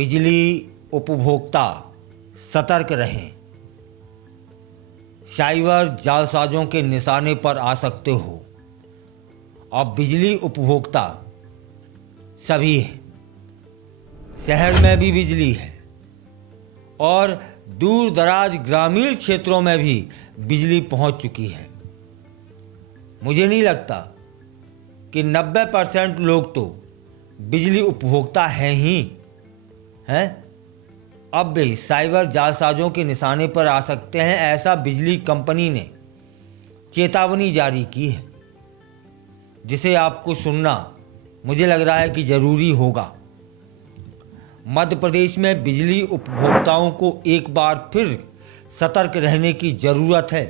बिजली उपभोक्ता सतर्क रहें। साइबर जालसाजों के निशाने पर आ सकते हो। अब बिजली उपभोक्ता सभी हैं। शहर में भी बिजली है और दूर दराज ग्रामीण क्षेत्रों में भी बिजली पहुंच चुकी है। मुझे नहीं लगता कि 90% लोग तो बिजली उपभोक्ता हैं ही हैं। अब भी साइबर जालसाजों के निशाने पर आ सकते हैं, ऐसा बिजली कंपनी ने चेतावनी जारी की है, जिसे आपको सुनना मुझे लग रहा है कि ज़रूरी होगा। मध्य प्रदेश में बिजली उपभोक्ताओं को एक बार फिर सतर्क रहने की ज़रूरत है।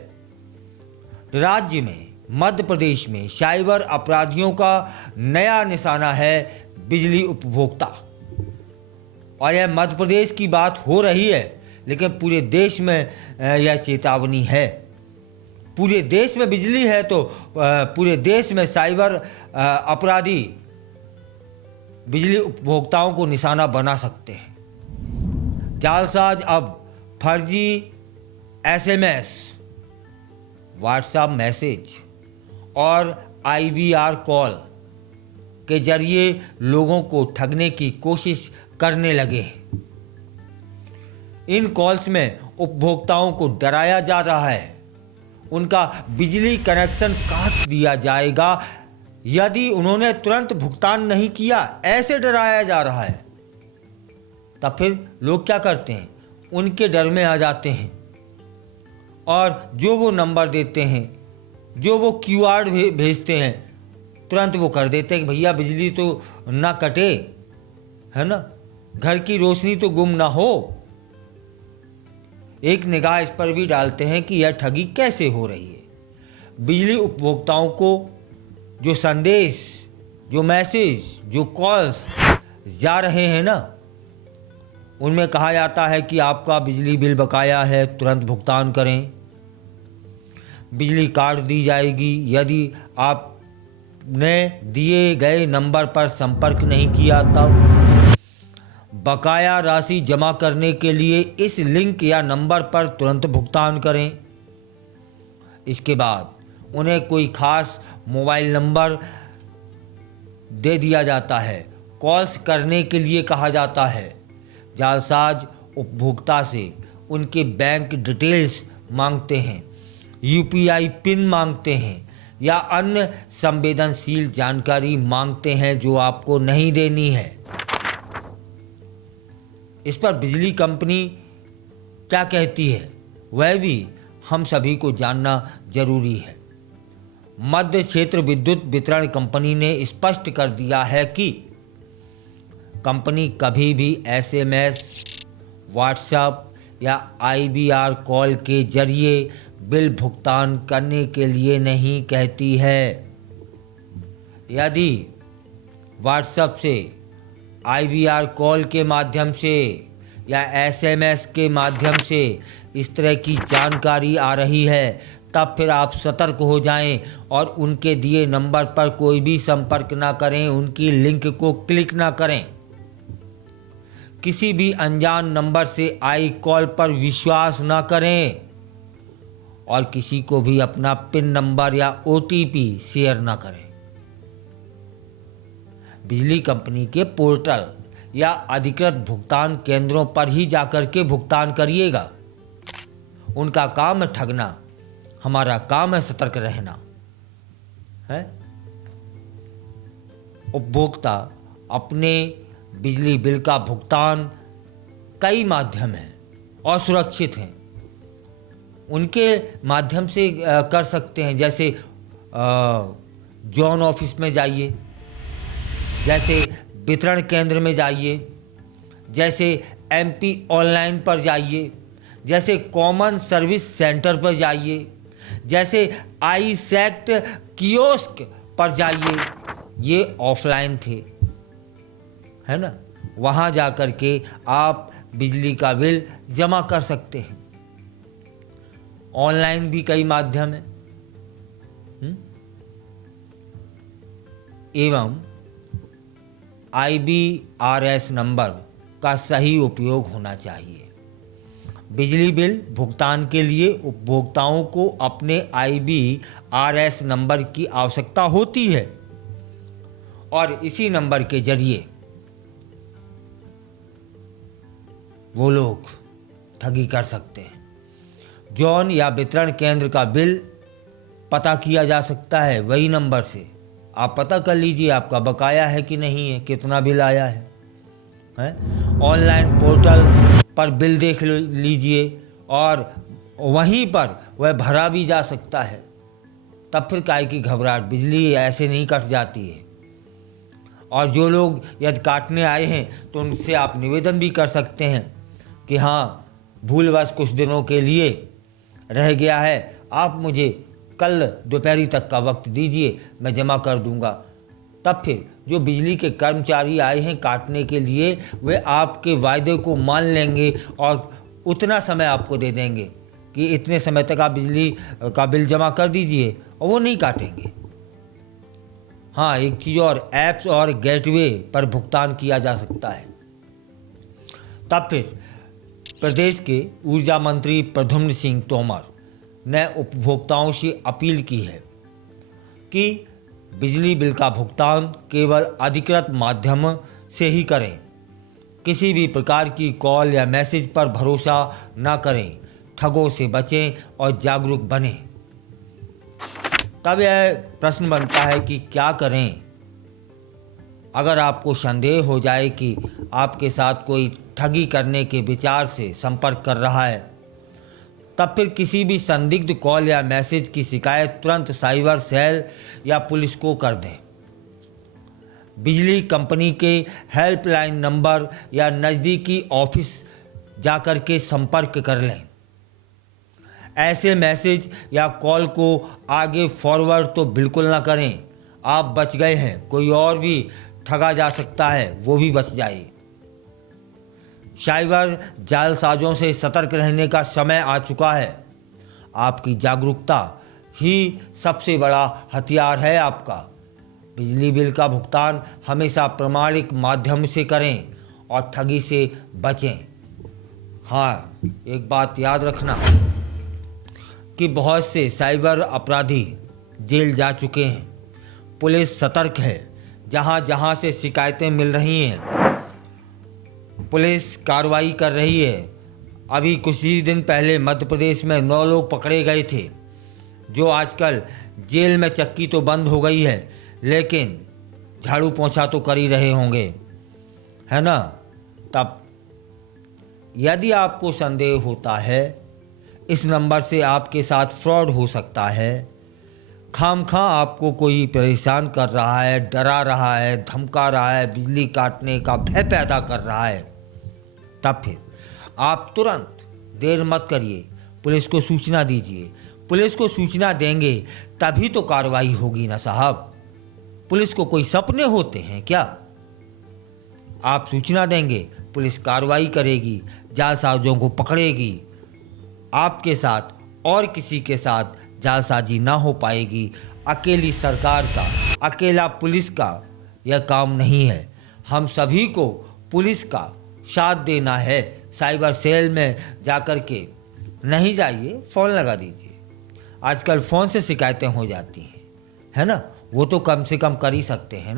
राज्य में मध्य प्रदेश में साइबर अपराधियों का नया निशाना है बिजली उपभोक्ता। और यह मध्य प्रदेश की बात हो रही है, लेकिन पूरे देश में यह चेतावनी है। पूरे देश में बिजली है तो पूरे देश में साइबर अपराधी बिजली उपभोक्ताओं को निशाना बना सकते हैं। जालसाज अब फर्जी SMS, व्हाट्सएप मैसेज और IVR कॉल के जरिए लोगों को ठगने की कोशिश करने लगे हैं। इन कॉल्स में उपभोक्ताओं को डराया जा रहा है, उनका बिजली कनेक्शन काट दिया जाएगा यदि उन्होंने तुरंत भुगतान नहीं किया, ऐसे डराया जा रहा है। तब फिर लोग क्या करते हैं, उनके डर में आ जाते हैं और जो वो नंबर देते हैं, जो वो QR भेजते हैं, तुरंत वो कर देते हैं कि भैया बिजली तो ना कटे, है ना, घर की रोशनी तो गुम ना हो। एक निगाह इस पर भी डालते हैं कि यह ठगी कैसे हो रही है। बिजली उपभोक्ताओं को जो संदेश, जो मैसेज, जो कॉल्स जा रहे हैं ना, उनमें कहा जाता है कि आपका बिजली बिल बकाया है, तुरंत भुगतान करें, बिजली काट दी जाएगी यदि आपने दिए गए नंबर पर संपर्क नहीं किया तब, बकाया राशि जमा करने के लिए इस लिंक या नंबर पर तुरंत भुगतान करें। इसके बाद उन्हें कोई खास मोबाइल नंबर दे दिया जाता है, कॉल्स करने के लिए कहा जाता है। जालसाज उपभोक्ता से उनके बैंक डिटेल्स मांगते हैं, UPI पिन मांगते हैं या अन्य संवेदनशील जानकारी मांगते हैं जो आपको नहीं देनी है। इस पर बिजली कंपनी क्या कहती है, वह भी हम सभी को जानना जरूरी है। मध्य क्षेत्र विद्युत वितरण कंपनी ने स्पष्ट कर दिया है कि कंपनी कभी भी SMS, व्हाट्सएप या IVR कॉल के जरिए बिल भुगतान करने के लिए नहीं कहती है। यदि व्हाट्सएप से, IVR कॉल के माध्यम से या SMS के माध्यम से इस तरह की जानकारी आ रही है, तब फिर आप सतर्क हो जाएं और उनके दिए नंबर पर कोई भी संपर्क ना करें, उनकी लिंक को क्लिक ना करें। किसी भी अनजान नंबर से आई कॉल पर विश्वास ना करें और किसी को भी अपना पिन नंबर या OTP शेयर ना करें। बिजली कंपनी के पोर्टल या अधिकृत भुगतान केंद्रों पर ही जाकर के भुगतान करिएगा। उनका काम है ठगना, हमारा काम है सतर्क रहना है। उपभोक्ता अपने बिजली बिल का भुगतान कई माध्यम हैं और सुरक्षित हैं, उनके माध्यम से कर सकते हैं। जैसे जॉन ऑफिस में जाइए, जैसे वितरण केंद्र में जाइए, जैसे MP ऑनलाइन पर जाइए, जैसे कॉमन सर्विस सेंटर पर जाइए, जैसे iSect कियोस्क पर जाइए। ये ऑफलाइन थे, है ना, वहाँ जा कर के आप बिजली का बिल जमा कर सकते हैं। ऑनलाइन भी कई माध्यम हैं। एवं IBRS नंबर का सही उपयोग होना चाहिए। बिजली बिल भुगतान के लिए उपभोक्ताओं को अपने IBRS नंबर की आवश्यकता होती है और इसी नंबर के जरिए वो लोग ठगी कर सकते हैं। जौन या वितरण केंद्र का बिल पता किया जा सकता है वही नंबर से। आप पता कर लीजिए आपका बकाया है कि नहीं है, कितना बिल आया है। ऑनलाइन पोर्टल पर बिल देख लीजिए और वहीं पर वह भरा भी जा सकता है। तब फिर काहे की घबराहट, बिजली ऐसे नहीं कट जाती है। और जो लोग यदि काटने आए हैं तो उनसे आप निवेदन भी कर सकते हैं कि हाँ, भूलवश कुछ दिनों के लिए रह गया है, आप मुझे कल दोपहरी तक का वक्त दीजिए, मैं जमा कर दूंगा। तब फिर जो बिजली के कर्मचारी आए हैं काटने के लिए वे आपके वायदे को मान लेंगे और उतना समय आपको दे देंगे कि इतने समय तक आप बिजली का बिल जमा कर दीजिए, और वो नहीं काटेंगे। हाँ, एक चीज़ और, ऐप्स और गेटवे पर भुगतान किया जा सकता है। तब फिर प्रदेश के ऊर्जा मंत्री प्रद्युम्न सिंह तोमर ने उपभोक्ताओं से अपील की है कि बिजली बिल का भुगतान केवल अधिकृत माध्यम से ही करें। किसी भी प्रकार की कॉल या मैसेज पर भरोसा न करें, ठगों से बचें और जागरूक बनें। तब यह प्रश्न बनता है कि क्या करें अगर आपको संदेह हो जाए कि आपके साथ कोई ठगी करने के विचार से संपर्क कर रहा है। तब फिर किसी भी संदिग्ध कॉल या मैसेज की शिकायत तुरंत साइबर सेल या पुलिस को कर दें। बिजली कंपनी के हेल्पलाइन नंबर या नज़दीकी ऑफिस जाकर के संपर्क कर लें। ऐसे मैसेज या कॉल को आगे फॉरवर्ड तो बिल्कुल ना करें। आप बच गए हैं, कोई और भी ठगा जा सकता है, वो भी बच जाए। साइबर जालसाजों से सतर्क रहने का समय आ चुका है। आपकी जागरूकता ही सबसे बड़ा हथियार है आपका। बिजली बिल का भुगतान हमेशा प्रमाणिक माध्यम से करें और ठगी से बचें। हाँ, एक बात याद रखना कि बहुत से साइबर अपराधी जेल जा चुके हैं। पुलिस सतर्क है। जहाँ जहाँ से शिकायतें मिल रही हैं पुलिस कार्रवाई कर रही है। अभी कुछ ही दिन पहले मध्य प्रदेश में 9 लोग पकड़े गए थे, जो आजकल जेल में चक्की तो बंद हो गई है लेकिन झाड़ू पोंछा तो कर ही रहे होंगे, है ना। तब यदि आपको संदेह होता है इस नंबर से आपके साथ फ्रॉड हो सकता है, खामखा आपको कोई परेशान कर रहा है, डरा रहा है, धमका रहा है, बिजली काटने का भय पैदा कर रहा है, तब फिर आप तुरंत देर मत करिए, पुलिस को सूचना दीजिए। पुलिस को सूचना देंगे तभी तो कार्रवाई होगी ना साहब। पुलिस को कोई सपने होते हैं क्या? आप सूचना देंगे, पुलिस कार्रवाई करेगी, जालसाजों को पकड़ेगी। आपके साथ और किसी के साथ जालसाजी ना हो पाएगी। अकेली सरकार का, अकेला पुलिस का यह काम नहीं है। हम सभी को पुलिस का साथ देना है। साइबर सेल में जाकर के नहीं जाइए, फ़ोन लगा दीजिए। आजकल फ़ोन से शिकायतें हो जाती हैं, है ना, वो तो कम से कम कर ही सकते हैं।